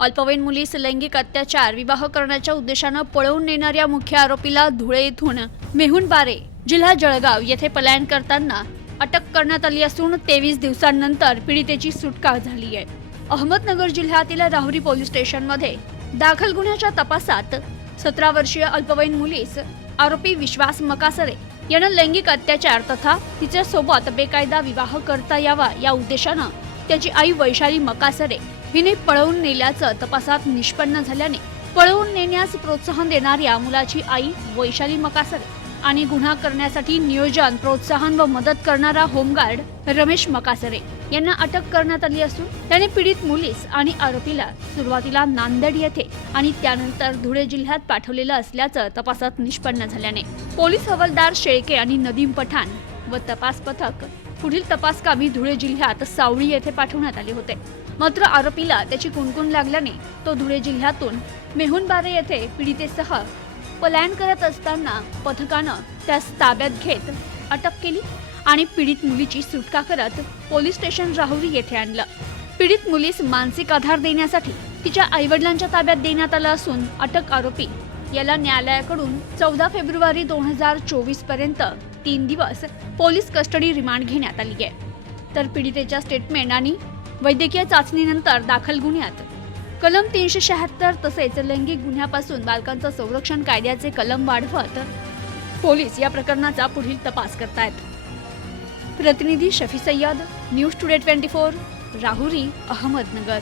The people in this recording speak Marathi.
अल्पवयीन मुलीस लैंगिक अत्याचार विवाह करण्याच्या उद्देशानं पळवून नेणाऱ्या मुख्य आरोपीला धुळे येथून मेहुण बारे जिल्हा जळगाव येथे पलायन करताना अटक करण्यात आली असून तेवीस दिवसांनंतर पीडितेची सुटका झाली आहे. अहमदनगर जिल्ह्यातील राहुरी पोलीस स्टेशनमध्ये दाखल गुन्ह्याच्या तपासात सतरा वर्षीय अल्पवयीन मुलीस आरोपी विश्वास मकासरे यानं लैंगिक अत्याचार तथा तिच्या सोबत बेकायदा विवाह करता यावा या उद्देशानं त्याची आई वैशाली मकासरे हिने पळवून नेल्याचं तपासात निष्पन्न झाल्याने पळवून नेण्यास प्रोत्साहन देणाऱ्या मुलाची आई वैशाली मकासरे आणि गुन्हा करण्यासाठी नियोजन प्रोत्साहन व मदत करणारा होमगार्ड रमेश मकासरे यांना अटक करण्यात आली असून त्याने पीडित मुलीस आणि आरोपीला सुरुवातीला नांदेड येथे आणि त्यानंतर धुळे जिल्ह्यात पाठवलेलं असल्याचं तपासात निष्पन्न झाल्याने. पोलीस हवालदार शेळके आणि नदीम पठाण व तपास पथक. पुढील तपास कामी धुळे जिल्ह्यात सावळी येथे पाठवण्यात आले होते. मात्र आरोपीला त्याची कुणकुण लागल्याने तो धुळे जिल्ह्यातून मेहुणबारे येथे पीडितेसह पलायन करत असताना पथकानं त्यास ताब्यात घेत अटक केली आणि पीडित मुलीची सुटका करत पोलीस स्टेशन राहुरी येथे आणलं. पीडित मुलीस मानसिक आधार देण्यासाठी तिच्या आईवडिलांच्या ताब्यात देण्यात आलं असून अटक आरोपी याला न्यायालयाकडून चौदा फेब्रुवारी दोन हजार चोवीसपर्यंत तीन दिवस पोलीस कस्टडी रिमांड घेण्यात आली आहे. तर पीडितेच्या स्टेटमेंट आणि वैद्यकीय चाचणीनंतर दाखल गुन्ह्यात. कलम तीनशे शहात्तर तसेच लैंगिक गुन्ह्यापासून बालकांचं संरक्षण कायद्याचे कलम वाढवत पोलीस या प्रकरणाचा पुढील तपास करतायत. प्रतिनिधी Shafi Sayyad news today twenty four Rahuri Ahmednagar.